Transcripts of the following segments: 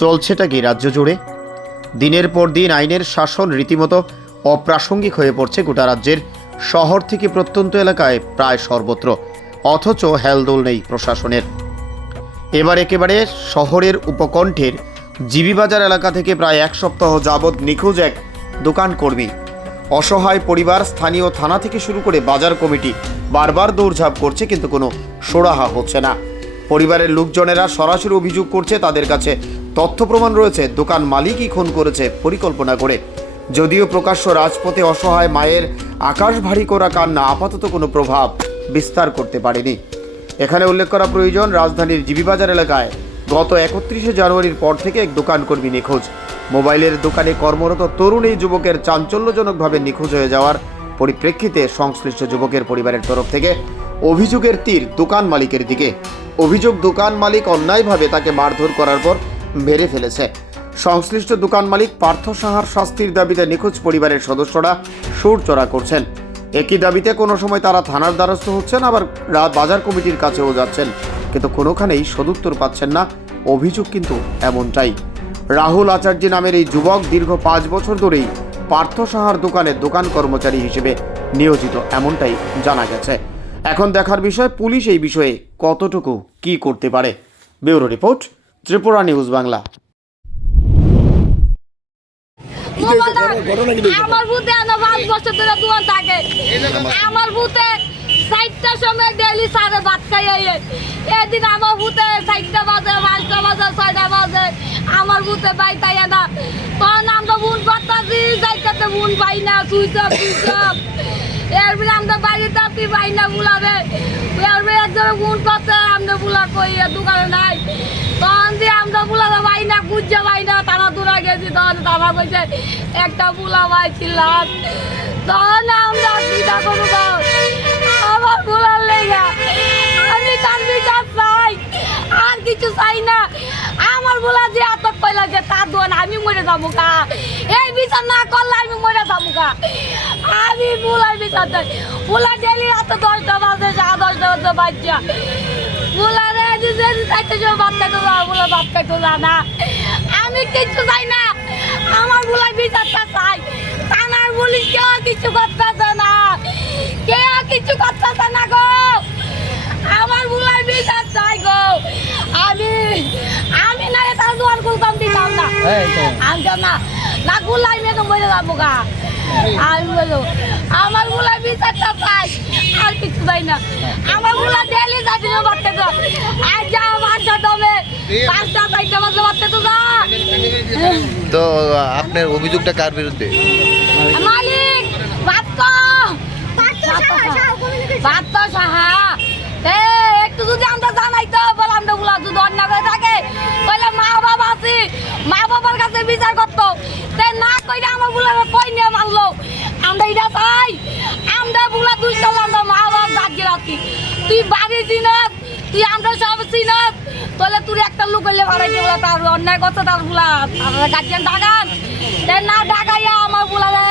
চলছেটা কি রাজ্য জুড়ে? দিনের পর দিন আইনের শাসন রীতিমতো অপ্রাসঙ্গিক হয়ে পড়ছে গোটা রাজ্যের শহর থেকে প্রত্যন্ত এলাকায় প্রায় সর্বত্র, অথচ হেলদোল নেই প্রশাসনের। এবার একেবারে শহরের উপকণ্ঠের জিবিবাজার এলাকা থেকে প্রায় এক সপ্তাহ যাবৎ নিখোঁজ এক দোকান কর্মী। অসহায় পরিবার, স্থানীয় থানা থেকে শুরু করে বাজার কমিটি বারবার দৌড়ঝাঁপ করছে, কিন্তু কোনো সুরাহা হচ্ছে না। পরিবারের লোকজনেরা সরাসরি অভিযোগ করছে তাদের কাছে তথ্য প্রমাণ রয়েছে দোকান মালিকই খুন করেছে পরিকল্পনা করে। যদিও প্রকাশ্য রাজপথে অসহায় মায়ের আকাশ ভারী করা কান্না আপাতত কোনো প্রভাব বিস্তার করতে পারেনি। এখানে উল্লেখ করা প্রয়োজন, রাজধানীর জিবিবাজার এলাকায় গত 31শে জানুয়ারির পর থেকে এক দোকান কর্মী নিখোঁজ। মোবাইলের দোকানে কর্মরত তরুণ এই যুবকের চাঞ্চল্যজনকভাবে নিখোঁজ হয়ে যাওয়ার পরিপ্রেক্ষিতে সংশ্লিষ্ট যুবকের পরিবারের তরফ থেকে অভিযোগের তীর দোকান মালিকের দিকে। অভিযোগ, দোকান মালিক অন্যায়ভাবে তাকে মারধর করার পর মেরে ফেলেছে। সংশ্লিষ্ট দোকান মালিক পার্থ সাহার শাস্তির দাবিতে নিখোঁজ পরিবারের সদস্যরা সুর চড়া করছেন। একই দাবিতে কোনো সময় তারা থানার দ্বারস্থ হচ্ছেন, আবার বাজার কমিটির কাছেও যাচ্ছেন, কিন্তু কোনোখানেই সদুত্তর পাচ্ছেন না। অভিযোগ কিন্তু এমনটাই। রাহুল আচার্য নামের এই যুবক দীর্ঘ 5 বছর ধরেই পার্থ সাহার দোকানে দোকান কর্মচারী হিসেবে নিয়োজিত, এমনটাই জানা গেছে। এখন দেখার বিষয় পুলিশ এই বিষয়ে কতটুকু কি করতে পারে। Bureau report, Tripura news Bangla. আমার বুথে 5 বছর ধরে দোকান থাকে। আমার বুথে 4টার সময় ডেলি সাড়ে ভাত খাই। এদিন আমার বুথে 4টা বাজে, 5টা বাজে, 6টা বাজে আমার বুথে বাই তাই না। তখন আমরা বুন পাতাছি, যাইতে বুন পাই না, সুইচ অফ। এরপরে আমরা বাড়িতে আসি, পাই না বুলারে। এরপরে একজনে বুন পাচ্ছে, আমরা বুলা কই দোকানে নাই। তখন দিয়ে আমরা বুলারে পাই না, খুঁজে পাই না, তারা দূরা গেছি। তখন তারা কইছে একটা বুলা পাইছিলাম। তখন আমরা চিন্তা করব আমার বুলার লেগা আমি তার বিচার চাই, আর কিছু চাই না। আমার বুলা যে আতক পাইলা যে তার দোকান আমি মরে যাবো কা, এই বিচার না করলে আমি মরে যাবো কা। আমি বুলার বিচার চাই। বুলা ডেলি এত 10টা বাজে, 10টা বাজে বাচ্চা বুলারে ভাত খাইতো না। আমি কিছু চাই না, আমার বুলার বিচারটা চাই। থানার পুলিশ কেউ কিছু করতেছে না, কেউ কিছু করতেছে না গো। আমার বুলার বিচার চাই গো। আমি না তার দোয়ার কুলকাম দিতাম না, আমি না না গুলাই মেয়ে তো মরে যাবো গা। আমি বলো আমার বুলার বিচারটা চাই, আর কিছু চাই না। আমার বুলা ডেলি যাচ্ছিল বাড়তে তো আর যা বাচ্চা দমে 5টা 4টা বাজে বাড়তে তো যা। তো আপনার অভিযোগটা কার বিরুদ্ধে? মালিক পার্থ সাহা। একটু যদি আমরা জানাই তো বলে আমরা বুলা যদি অন্যায় করে থাকে তাহলে মা বাবা আছে, মা বাবার কাছে বিচার করতো। না কইলে আমার বুলারে কই নিয়ে মারলো। আমরা এটা চাই, আমরা বুলা 2 সাল আমরা মা বাবা গার্জেন আছি। তুই বাড়ি চিনস, তুই আমরা সব চিনস, তাহলে তুই একটা লোক হইলে বাড়াইতে বলে তার অন্যায় করছে, তার বুলা গার্জেন ডাকান না ডাকাইয়া আমার বুলারে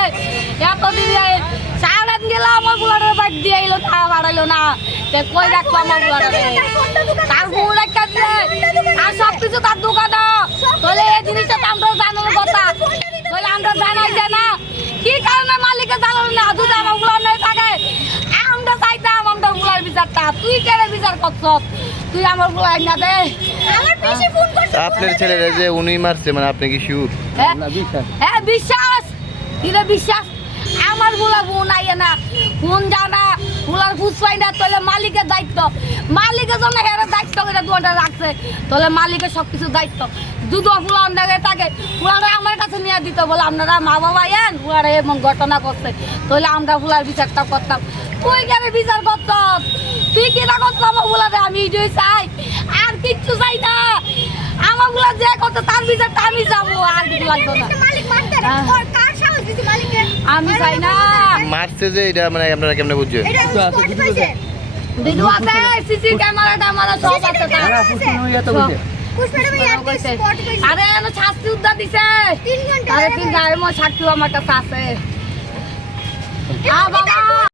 এতদিন সারাদিন গেলে আমার বুলারে বাইক দিয়ে এলো না, বাড়াইলো না। কই রাখবো আমার বুলারে, তার বউর একটা আর সবকিছু তার দোকানে। তাহলে এই জিনিসটা আমরা জানানোর কথা, তাহলে আমরা জানাই যে না কি কারণে মালিকে জানালো না। যদি আমার বুলার নাই থাকে আমরা চাইতাম আমরা বুলার বিচারটা। তুই কেন বিচার করছ? তুই আমার বুলাই না দে। আপনার ছেলেরা যে উনি মারছে, মানে আপনি কি শিওর? হ্যাঁ বিশ্বাস, কিরে বিশ্বাস। আমার বুলা বোন আইয়ে না, ফোন জানা বুলার বুঝ পাই না। তাহলে মালিকের দায়িত্ব, মালিকের জন্য হের দায়িত্ব করে দোকানটা রাখছে, তাহলে মালিকের সবকিছু দায়িত্ব। দুধ ফুলা অন্যায় থাকে, ফুলারা আমার কাছে নিয়ে দিত, বলে আপনারা মা বাবা এন ফুলারা এমন ঘটনা করছে, তাহলে আমরা ফুলার বিচারটা করতাম। তুই কেন বিচার করত? তুই কিনা করতো আমার ফুলারে? আমি এটাই চাই, আর কিচ্ছু চাই না। আমার ফুলা যে করতো তার বিচারটা আমি যাবো, আর কিছু লাগতো না। আমি চাই না। মারছে যে এটা মানে আপনারা কেমনে বুঝছেন? ভিডিও আছে, সিসি ক্যামেরা টামেরা সব আছে। আরে আমি শাস্তি উদ্ধার দিছে 3 ঘন্টা। আরে 3 গায়ের মো সাক্ষী আমার কাছে আছে। বাবা